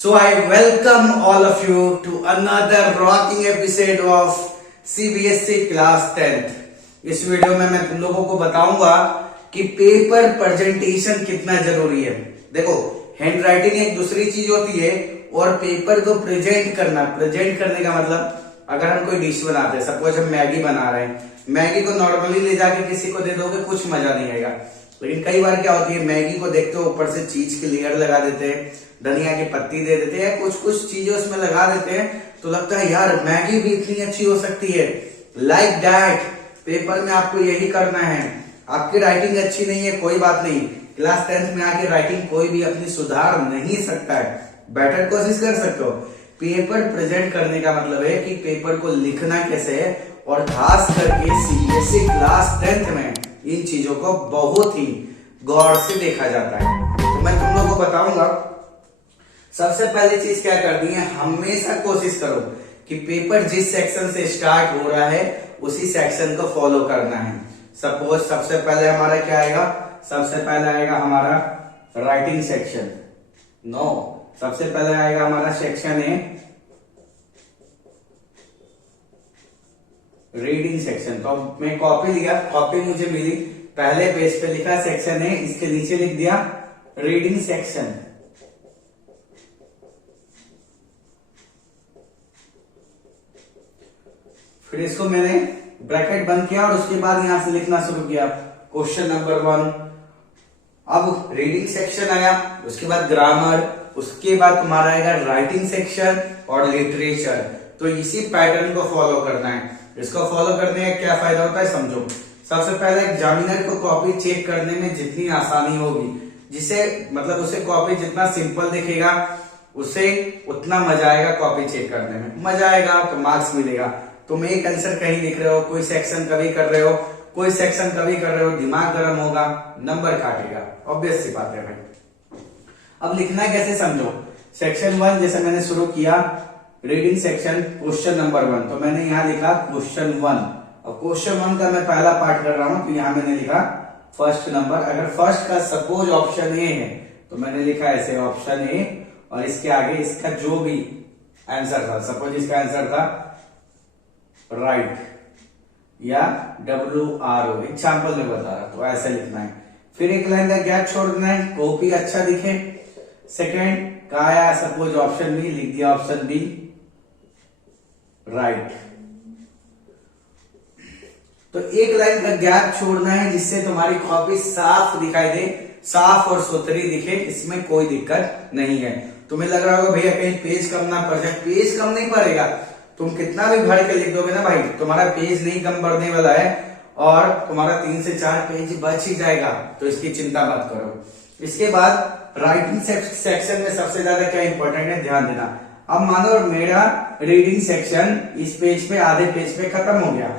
So I welcome all of you to another rocking episode of CBSE class 10th। इस video में मैं तुम लोगों को बताऊंगा कि पेपर प्रेजेंटेशन कितना जरूरी है। देखो, हैंड राइटिंग एक दूसरी चीज होती है और पेपर को प्रेजेंट करने का मतलब, अगर हम कोई डिश बनाते हैं, सपोज हम मैगी बना रहे हैं, मैगी को नॉर्मली ले जाके किसी को दे दोगे कुछ मजा नहीं आएगा। लेकिन कई बार क्या होती है, मैगी को देखते हो ऊपर से चीज की लेयर लगा देते हैं, धनिया की पत्ती दे देते हैं, कुछ कुछ चीजें उसमें लगा देते हैं, तो लगता है यार मैगी भी इतनी अच्छी हो सकती है। लाइक दैट पेपर में आपको यही करना है। आपकी राइटिंग अच्छी नहीं है, कोई बात नहीं, क्लास 10th में आके राइटिंग कोई भी अपनी सुधार नहीं सकता है, बेटर कोशिश कर सकते हो। पेपर प्रेजेंट करने का मतलब है कि पेपर को लिखना कैसे है, और खास करके सीबीएसई क्लास 10th में इन चीजों को बहुत ही गौर से देखा जाता है। तो मैं तुम लोगों को बताऊंगा, सबसे पहली चीज क्या करनी है, हमेशा कोशिश करो कि पेपर जिस सेक्शन से स्टार्ट हो रहा है उसी सेक्शन को फॉलो करना है। सपोज सबसे पहले हमारा क्या आएगा, सबसे पहले आएगा हमारा राइटिंग सेक्शन। नो, सबसे पहले आएगा हमारा सेक्शन है रीडिंग सेक्शन। तो मैं कॉपी लिया, कॉपी मुझे मिली, पहले पेज पे लिखा सेक्शन है, इसके नीचे लिख दिया रीडिंग सेक्शन। फिर इसको मैंने ब्रैकेट बंद किया और उसके बाद यहां से लिखना शुरू किया क्वेश्चन नंबर 1। अब रीडिंग सेक्शन आया, उसके बाद ग्रामर, उसके बाद तुम्हारा आएगा राइटिंग सेक्शन और लिटरेचर। तो इसी पैटर्न को फॉलो करना है। इसको फॉलो करने का क्या फायदा होता है समझो। सबसे पहले एग्जामिनर को कॉपी चेक करने में जितनी आसानी होगी, जिसे मतलब उसे कॉपी जितना सिंपल दिखेगा, उसे उतना मजा आएगा कॉपी चेक करने में। मजा आएगा तो मार्क्स मिलेगा। तुम एक आंसर कहीं लिख रहे हो, कोई सेक्शन कभी कर रहे हो, कोई सेक्शन कभी कर रहे हो, दिमाग गर्म होगा, नंबर काटेगा, ऑब्वियस सी बात है भाई। अब लिखना कैसे समझो। सेक्शन 1 जैसे मैंने शुरू किया, रीडिंग सेक्शन क्वेश्चन नंबर 1, तो मैंने यहां लिखा क्वेश्चन 1। अब क्वेश्चन 1 का मैं पहला पार्ट कर रहा हूं, तो यहां मैंने लिखा फर्स्ट नंबर। अगर फर्स्ट का सपोज ऑप्शन ए है तो मैंने लिखा ऐसे ऑप्शन ए, और इसके आगे इसका जो भी आंसर था, सपोज इसका आंसर था राइट या WRO, एग्जाम्पल में बता रहा, तो ऐसे लिखना है। फिर एक लाइन का गैप छोड़ देना है, कॉपी अच्छा दिखे। सेकेंड का आया सपोज ऑप्शन बी, लिख दिया ऑप्शन बी राइट। तो एक लाइन का गैप छोड़ना है जिससे तुम्हारी कॉपी साफ दिखाई दे, साफ और सुथरी दिखे, इसमें कोई दिक्कत नहीं है। तुम्हें लग रहा होगा भैया कहीं पेज कम ना पड़ जाए, पेज कम नहीं पड़ेगा। तुम कितना भी भर के लिख दोगे ना भाई, तुम्हारा पेज नहीं कम पड़ने वाला है, और तुम्हारा 3 से 4 पेज बच ही जाएगा, तो इसकी चिंता मत करो। इसके बाद राइटिंग सेक्शन में सबसे ज्यादा क्या इंपॉर्टेंट है, ध्यान देना। अब मानो मेरा रीडिंग सेक्शन इस पेज पे, आधे पेज पे खत्म हो गया,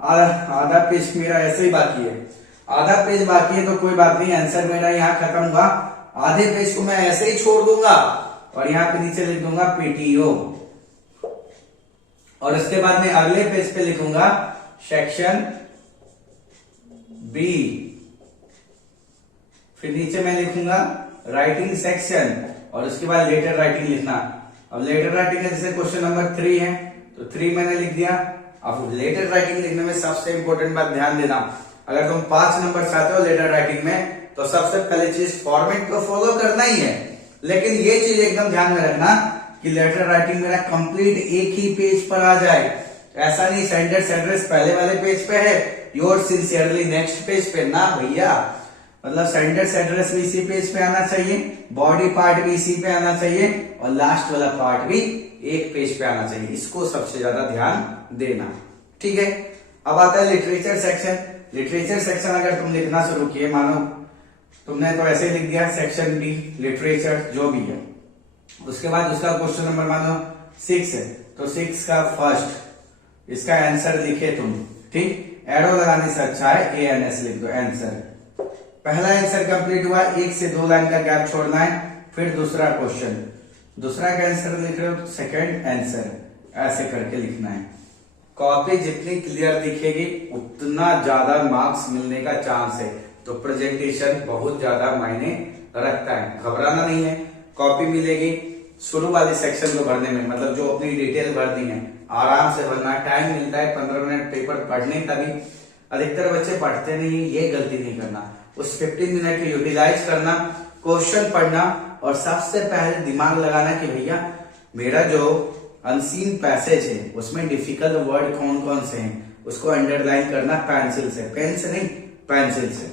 आधा पेज मेरा ऐसे ही बाकी है, आधा पेज बाकी है, तो कोई बात नहीं, आंसर मेरा यहाँ खत्म हुआ। आधे पेज को मैं ऐसे ही छोड़ दूंगा और यहाँ पे नीचे लिख दूंगा PTO, और उसके बाद मैं अगले पेज पे लिखूंगा सेक्शन बी। फिर नीचे मैं लिखूंगा राइटिंग सेक्शन, और उसके बाद लेटर राइटिंग लिखना। अब लेटर राइटिंग है, जैसे क्वेश्चन नंबर 3 है तो 3 मैंने लिख दिया। अब लेटर राइटिंग लिखने में सबसे इंपॉर्टेंट बात ध्यान देना, अगर तुम 5 नंबर चाहते हो लेटर राइटिंग में, तो सबसे पहले चीज फॉर्मेट को फॉलो करना ही है। लेकिन ये चीज एकदम ध्यान में रखना कि लेटर राइटिंग मेरा कंप्लीट एक ही पेज पर आ जाए। ऐसा नहीं सेंटेंस एड्रेस पहले वाले पेज पे है, योर सिंसियरली नेक्स्ट पेज पे, ना भैया। मतलब सेंटेंस एड्रेस भी इसी पेज पे आना चाहिए, बॉडी पार्ट भी इसी पे आना चाहिए, और लास्ट वाला पार्ट भी एक पेज पे आना चाहिए। इसको सबसे ज्यादा ध्यान देना, ठीक है। अब आता है लिटरेचर सेक्शन। लिटरेचर सेक्शन अगर तुम लिखना शुरू किए, मानो तुमने तो ऐसे लिख दिया सेक्शन बी लिटरेचर जो भी है, उसके बाद उसका क्वेश्चन नंबर मानो 6 है, तो 6 का फर्स्ट इसका आंसर लिखे तुम, ठीक। एरो लगाने से अच्छा है ANS लिख दो आंसर। पहला आंसर कंप्लीट हुआ, 1 से 2 लाइन का गैप छोड़ना है। फिर दूसरा क्वेश्चन, दूसरा का आंसर लिख रहे हो तो सेकेंड आंसर, ऐसे करके लिखना है। कॉपी जितनी क्लियर दिखेगी उतना ज्यादा मार्क्स मिलने का चांस है। तो प्रेजेंटेशन बहुत ज्यादा मायने रखता है, घबराना नहीं है। कॉपी मिलेगी, शुरू वाली सेक्शन को भरने में, मतलब जो अपनी डिटेल भरनी है आराम से भरना। टाइम मिलता है 15 मिनट पेपर पढ़ने का भी, अधिकतर बच्चे पढ़ते नहीं, ये गलती नहीं करना। उस 15 मिनट को यूटिलाइज करना, क्वेश्चन पढ़ना और सबसे पहले दिमाग लगाना कि भैया मेरा जो अनसीन पैसेज है उसमें डिफिकल्ट वर्ड कौन कौन से हैं, उसको अंडरलाइन करना पेंसिल से, पेन से नहीं पेंसिल से।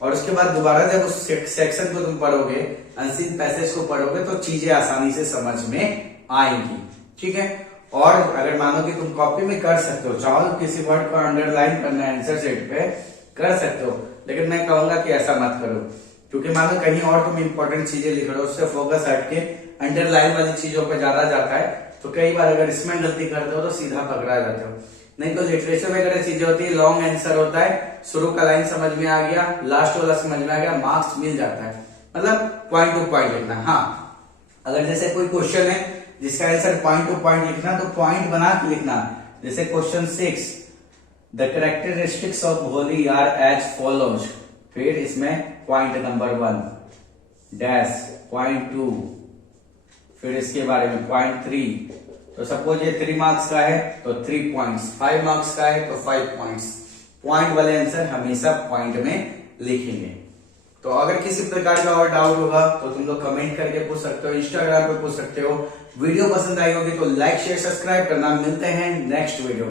और उसके बाद दोबारा जब उस सेक्शन को तुम पढ़ोगे, अनसीन पैसेज को पढ़ोगे तो चीजें आसानी से समझ में आएंगी, ठीक है। और अगर मानो कि तुम कॉपी में कर सकते हो, चाहो तो किसी वर्ड को अंडरलाइन करना आंसर शीट पे कर सकते हो, लेकिन मैं कहूंगा कि ऐसा मत करो, क्योंकि मानो कहीं और तुम इंपॉर्टेंट चीजें लिख रहे हो, उससे फोकस हटके अंडरलाइन वाली चीजों पर ज्यादा जाता है, तो कई बार अगर इसमें गलती करते हो तो सीधा पकड़ा जाते हो। नहीं तो लिटरेचर वगैरह चीजें होती है, लॉन्ग आंसर होता है, शुरू का लाइन समझ में आ गया, लास्ट वाला समझ में आ गया, मार्क्स मिल जाता है, मतलब पॉइंट टू पॉइंट लिखना। हाँ, अगर जैसे कोई क्वेश्चन है जिसका आंसर पॉइंट टू पॉइंट लिखना, तो पॉइंट बना के लिखना। जैसे question 6, the characteristics of Holi are as follows, फिर इसमें पॉइंट नंबर 1 डैश, पॉइंट 2, फिर इसके बारे में पॉइंट 3। तो सपोज ये 3 मार्क्स का है तो 3 पॉइंट्स, 5 मार्क्स का है तो 5 पॉइंट्स। पॉइंट वाले आंसर हमेशा पॉइंट में लिखेंगे। तो अगर किसी प्रकार का और डाउट होगा तो तुम लोग कमेंट करके पूछ सकते हो, इंस्टाग्राम पे पूछ सकते हो। वीडियो पसंद आई होगी तो लाइक शेयर सब्सक्राइब करना। मिलते हैं नेक्स्ट वीडियो।